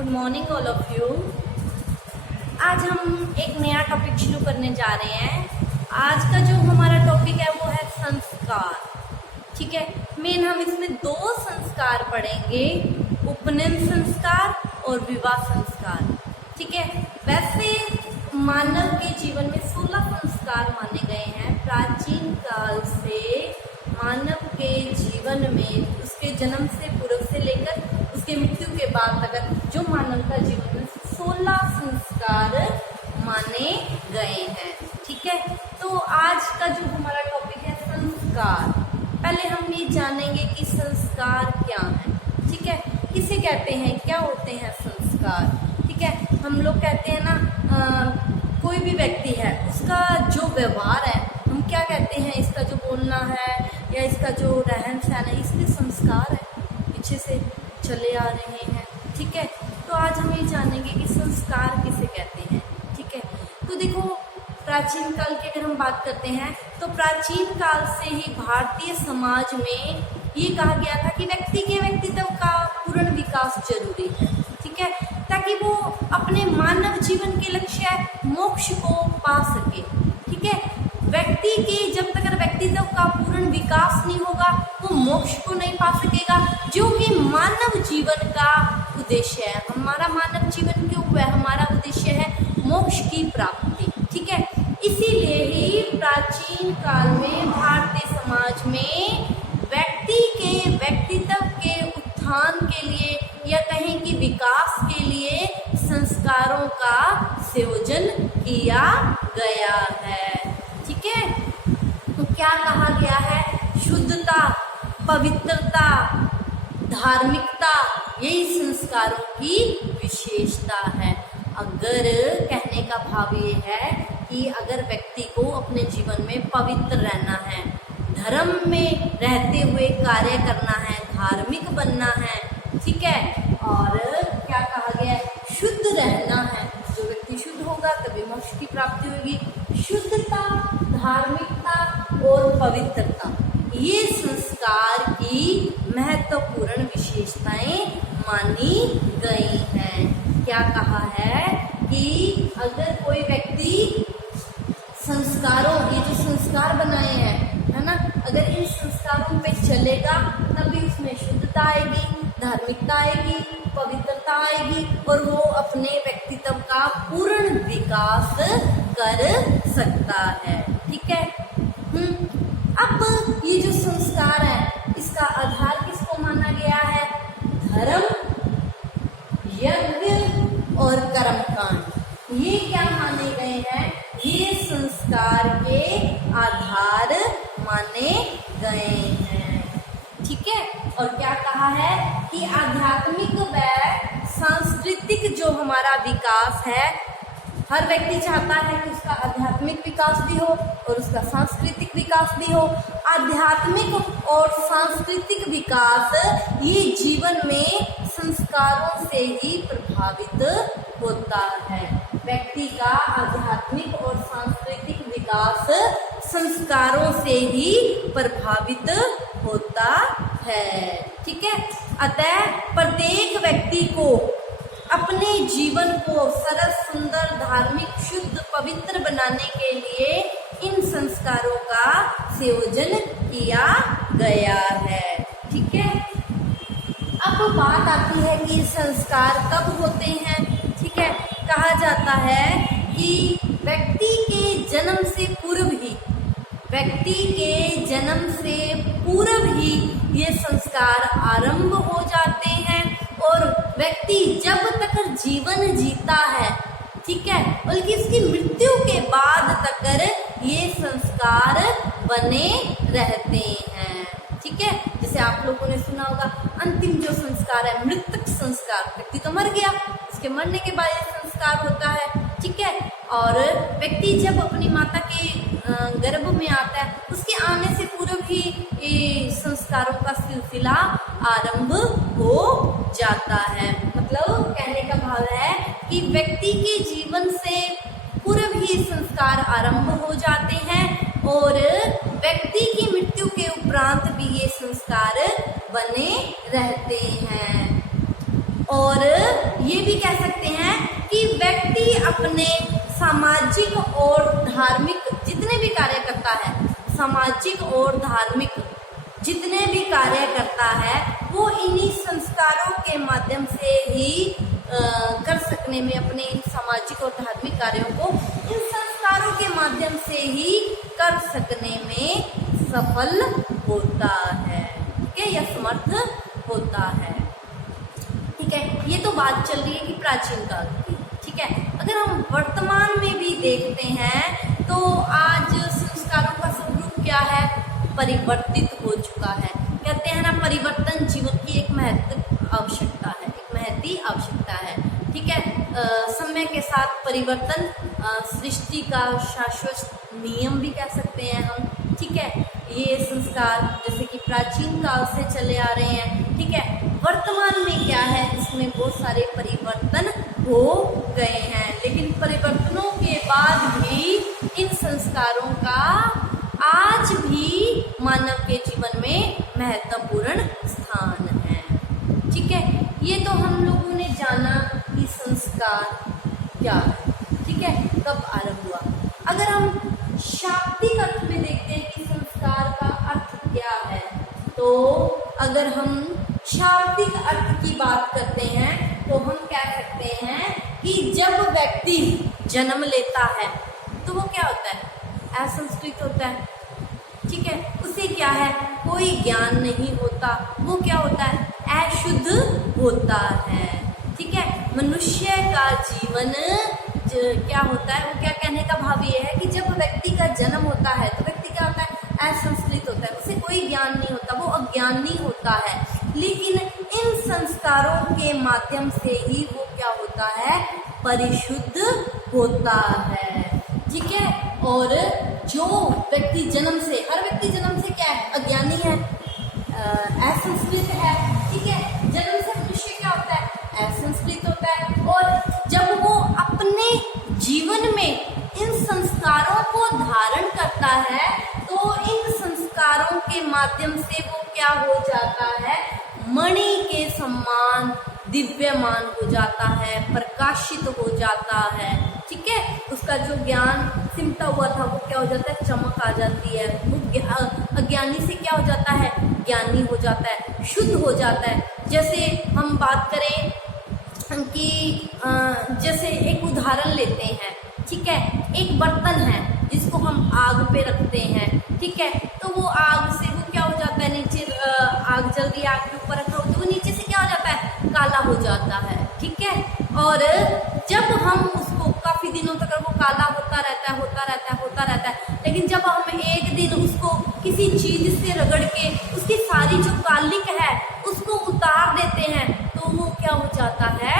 Good morning all of you. आज हम एक नया टॉपिक शुरू करने जा रहे हैं। आज का जो हमारा टॉपिक है वो है संस्कार। ठीक है, मेन हम इसमें दो संस्कार पढ़ेंगे, उपनयन संस्कार और विवाह संस्कार। ठीक है, वैसे मानव के जीवन में 16 संस्कार माने गए हैं। प्राचीन काल से मानव के जीवन में उसके जन्म से पूर्व से लेकर उसके मृत्यु के बाद तक जो मानव का जीवन में 16 संस्कार माने गए हैं। ठीक है, तो आज का जो हमारा टॉपिक है संस्कार। पहले हम ये जानेंगे कि संस्कार क्या है। ठीक है, किसे कहते हैं, क्या होते हैं संस्कार। ठीक है, हम लोग कहते हैं ना कोई भी व्यक्ति है उसका जो व्यवहार है हम क्या कहते हैं, इसका जो बोलना है या इसका जो रहन सहन है इसमें संस्कार है, पीछे से चले आ रहे हैं। ठीक है, तो आज हम ये जानेंगे कि संस्कार किसे कहते हैं। ठीक है, तो देखो प्राचीन काल की अगर हम बात करते हैं तो प्राचीन काल से ही भारतीय समाज में ये कहा गया था कि व्यक्ति के व्यक्तित्व का पूर्ण विकास जरूरी है। ठीक है, ताकि वो अपने मानव जीवन के लक्ष्य मोक्ष को पा सके। ठीक है, व्यक्ति के जब तक व्यक्तित्व का पूर्ण विकास नहीं होगा वो मोक्ष को नहीं पा सकेगा, जो कि मानव जीवन का उद्देश्य है। हमारा मानव जीवन क्यों हुआ है, हमारा उद्देश्य है मोक्ष की प्राप्ति। ठीक है, इसीलिए ही प्राचीन काल में भारतीय समाज में व्यक्ति के व्यक्तित्व के उत्थान के लिए या कहें कि विकास के लिए संस्कारों का संयोजन किया गया है। ठीक है, तो क्या कहा गया है, शुद्धता, पवित्रता, धार्मिकता, यही संस्कारों की विशेषता है। अगर कहने का भाव ये है कि अगर व्यक्ति को अपने जीवन में पवित्र रहना है, धर्म में रहते हुए कार्य करना है, धार्मिक बनना है। ठीक है, और क्या कहा गया है, शुद्ध रहना है। जो व्यक्ति शुद्ध होगा तभी मोक्ष की प्राप्ति होगी। शुद्धता, धार्मिकता और पवित्रता, ये संस्कार की महत्वपूर्ण विशेषताएं मानी गई हैं। क्या कहा है कि अगर कोई व्यक्ति संस्कारों, ये जो संस्कार बनाए हैं है ना, अगर इन संस्कारों पे चलेगा तभी उसमें शुद्धता आएगी, धार्मिकता आएगी, पवित्रता आएगी और वो अपने व्यक्तित्व का पूर्ण विकास कर सकता है। ठीक है, अब ये जो संस्कार है इसका आधार किसको माना गया है, धर्म, यज्ञ और कर्मकांड। ये क्या माने गए हैं, ये संस्कार के आधार माने गए हैं। ठीक है, और क्या कहा है कि आध्यात्मिक व सांस्कृतिक जो हमारा विकास है, हर व्यक्ति चाहता है कि उसका आध्यात्मिक विकास भी हो और उसका सांस्कृतिक विकास भी हो। आध्यात्मिक और सांस्कृतिक विकास ये जीवन में संस्कारों से ही प्रभावित होता है। व्यक्ति का आध्यात्मिक और सांस्कृतिक विकास संस्कारों से ही प्रभावित होता है। ठीक है, अतः प्रत्येक व्यक्ति को अपने जीवन को सरल, सुंदर, धार्मिक, शुद्ध, पवित्र बनाने के लिए इन संस्कारों का संयोजन किया गया है। ठीक है, अब बात आती है कि संस्कार कब होते हैं। ठीक है, कहा जाता है कि व्यक्ति के जन्म से पूर्व ही, व्यक्ति के जन्म से पूर्व ही ये संस्कार आरंभ हो जाते हैं और व्यक्ति जब तक जीवन जीता है, ठीक है, बल्कि उसकी मृत्यु के बाद तक ये संस्कार बने रहते हैं। ठीक है, जैसे आप लोगों ने सुना होगा अंतिम जो संस्कार है मृतक संस्कार, व्यक्ति तो मर गया, उसके मरने के बाद ये संस्कार होता है। ठीक है, और व्यक्ति जब अपनी माता के गर्भ में आता है उसके आने से पूर्व ही ये संस्कारों का सिलसिला आरंभ हो जाता है। मतलब कहने का भाव है कि व्यक्ति के जीवन से पूर्व ही संस्कार आरंभ हो जाते हैं और व्यक्ति की मृत्यु के उपरांत भी ये संस्कार बने रहते हैं। और ये भी कह सकते हैं कि व्यक्ति अपने सामाजिक और धार्मिक जितने भी कार्य करता है, सामाजिक और धार्मिक जितने भी कार्य करता है वो इन्हीं संस्कारों के माध्यम से ही कर सकने में, अपने इन सामाजिक और धार्मिक कार्यों को इन संस्कारों के माध्यम से ही कर सकने में सफल होता है, ठीक है, या समर्थ होता है। ठीक है, ये तो बात चल रही है कि प्राचीन काल की। ठीक है, अगर हम वर्तमान में भी देखते हैं तो आज संस्कारों का स्वरूप क्या है, परिवर्तित हो चुका है। कहते हैं ना, परिवर्तन जीवन की एक महत्व आवश्यकता है, एक महती आवश्यकता है। ठीक है, समय के साथ परिवर्तन सृष्टि का शाश्वत नियम भी कह सकते हैं हम। ठीक है, ये संस्कार जैसे कि प्राचीन काल से चले आ रहे हैं। ठीक है, वर्तमान में क्या है, इसमें बहुत सारे परिवर्तन हो गए हैं, लेकिन परिवर्तनों के बाद भी इन संस्कारों का आज भी मानव के जीवन में महत्वपूर्ण स्थान है। ठीक है, ये तो हम लोगों ने जाना कि संस्कार क्या है। ठीक है, कब आरंभ हुआ। अगर हम शाब्दिक अर्थ में देखते हैं कि संस्कार का अर्थ क्या है, तो अगर हम शाब्दिक अर्थ की बात करते हैं तो हम कह सकते हैं कि जब व्यक्ति जन्म लेता है तो वो क्या होता है, असंस्कृत होता है। ठीक है, उसे क्या है, कोई ज्ञान नहीं होता, वो क्या होता है, अशुद्ध होता है। ठीक है, मनुष्य का जीवन क्या होता है, वो क्या कहने का भाव ये है कि जब व्यक्ति का जन्म होता है तो व्यक्ति क्या होता है, असंस्कृत होता है, उसे कोई ज्ञान नहीं होता, वो अज्ञानी होता है। लेकिन इन संस्कारों के माध्यम से ही वो क्या होता है, परिशुद्ध होता है। ठीक है, और जो व्यक्ति जन्म से, हर व्यक्ति जन्म से क्या है, अज्ञानी है, असंस्कृत है। ठीक है, जन्म से मनुष्य क्या होता है, असंस्कृत होता है, और जब वो अपने जीवन में इन संस्कारों को धारण करता है तो इन संस्कारों के माध्यम से वो क्या हो जाता है, मणि के समान दिव्यमान हो जाता है, प्रकाशित हो जाता है। ठीक है, उसका जो ज्ञान सिमटा हुआ था वो क्या हो जाता है, चमक आ जाती है। वो अज्ञानी से क्या हो जाता है, ज्ञानी हो जाता है, शुद्ध हो जाता है। जैसे हम बात करें कि जैसे एक उदाहरण लेते हैं। ठीक है, एक बर्तन है जिसको हम आग पे रखते हैं। ठीक है, तो वो आग से वो क्या हो जाता है, नीचे आग जल रही है, आग के ऊपर रखा हो तो वो नीचे से क्या हो जाता है, काला हो जाता है। ठीक है, और जब हम उसको काफी दिनों तक वो काला होता रहता है, लेकिन जब हम एक दिन उसको किसी चीज से रगड़ के उसकी सारी जो कालिक है उसको उतार देते हैं तो वो क्या हो जाता है,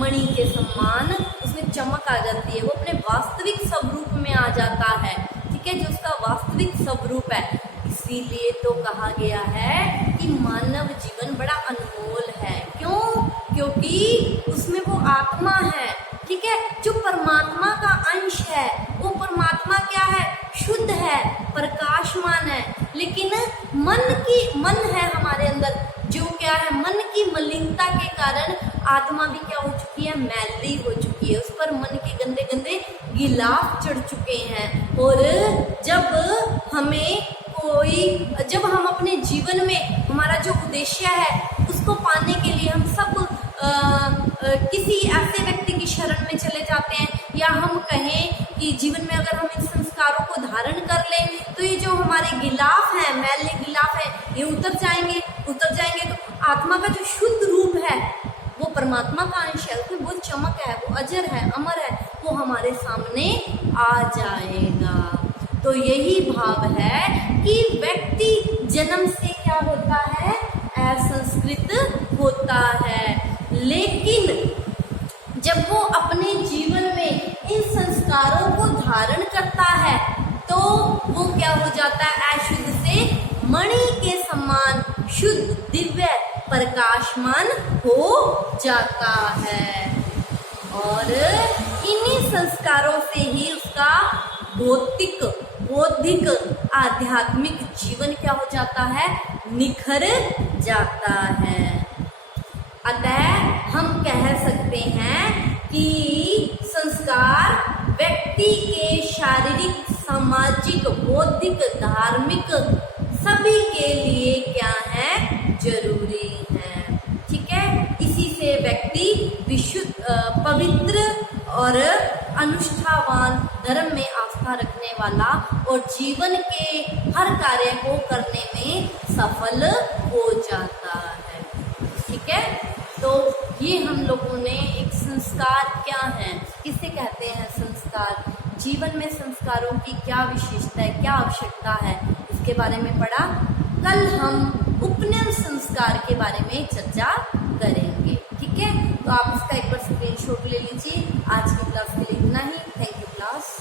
मणि के समान उसमें चमक आ जाती है, वो अपने वास्तविक स्वरूप में आ जाता है। ठीक है, जो उसका वास्तविक स्वरूप है। इसीलिए तो कहा गया है कि मानव जीवन बड़ा अनमोल है। क्यों? क्योंकि उसमें वो आत्मा है। ठीक है, जो परमात्मा का अंश है, वो परमात्मा क्या है, शुद्ध है, प्रकाशमान है। लेकिन मन है हमारे अंदर, जो क्या है, मन की मलिनता के कारण आत्मा भी क्या हो चुकी है, मैली हो चुकी है, उस पर मन के गंदे गंदे गिलाफ चढ़ चुके हैं। और जब हम अपने जीवन में हमारा जो उद्देश्य है उसको पाने के लिए हम सब किसी ऐसे व्यक्ति की शरण में चले जाते हैं, या हम कहें कि जीवन में अगर हम इन संस्कारों को धारण कर लें तो ये जो हमारे गिलाफ हैं, मैले गिलाफ है, ये उतर जाएंगे तो आत्मा का जो शुद्ध रूप है, वो परमात्मा का अंश है, उसमें बहुत चमक है, वो अजर है, अमर है, वो हमारे सामने आ जाएगा। तो यही भाव है कि व्यक्ति जन्म से क्या होता है, असंस्कृत होता है, लेकिन जब वो अपने जीवन में इन संस्कारों को धारण करता है तो वो क्या हो जाता है, अशुद्ध से मणि के समान शुद्ध दिव्य प्रकाशमान हो जाता है। और इन्हीं संस्कारों से ही उसका बौद्धिक आध्यात्मिक जीवन क्या हो जाता है, निखर जाता है। अतः हम कह सकते हैं कि संस्कार व्यक्ति के शारीरिक, सामाजिक, बौद्धिक, धार्मिक सभी के लिए क्या है, जरूरी है। ठीक है, इसी से व्यक्ति विशुद्ध, पवित्र और अनुष्ठावान, धर्म में आस्था रखने वाला और जीवन के हर कार्य को करने में सफल हो जाता है। ठीक है, तो ये हम लोगों ने एक संस्कार क्या है, किसे कहते हैं संस्कार, जीवन में संस्कारों की क्या विशेषता है, क्या आवश्यकता है, इसके बारे में पढ़ा। कल हम उपनयन संस्कार के बारे में चर्चा करेंगे। ठीक है, तो आप इसका एक बार स्क्रीनशॉट ले लीजिए। आज की क्लास के लिए इतना ही। Thank you class.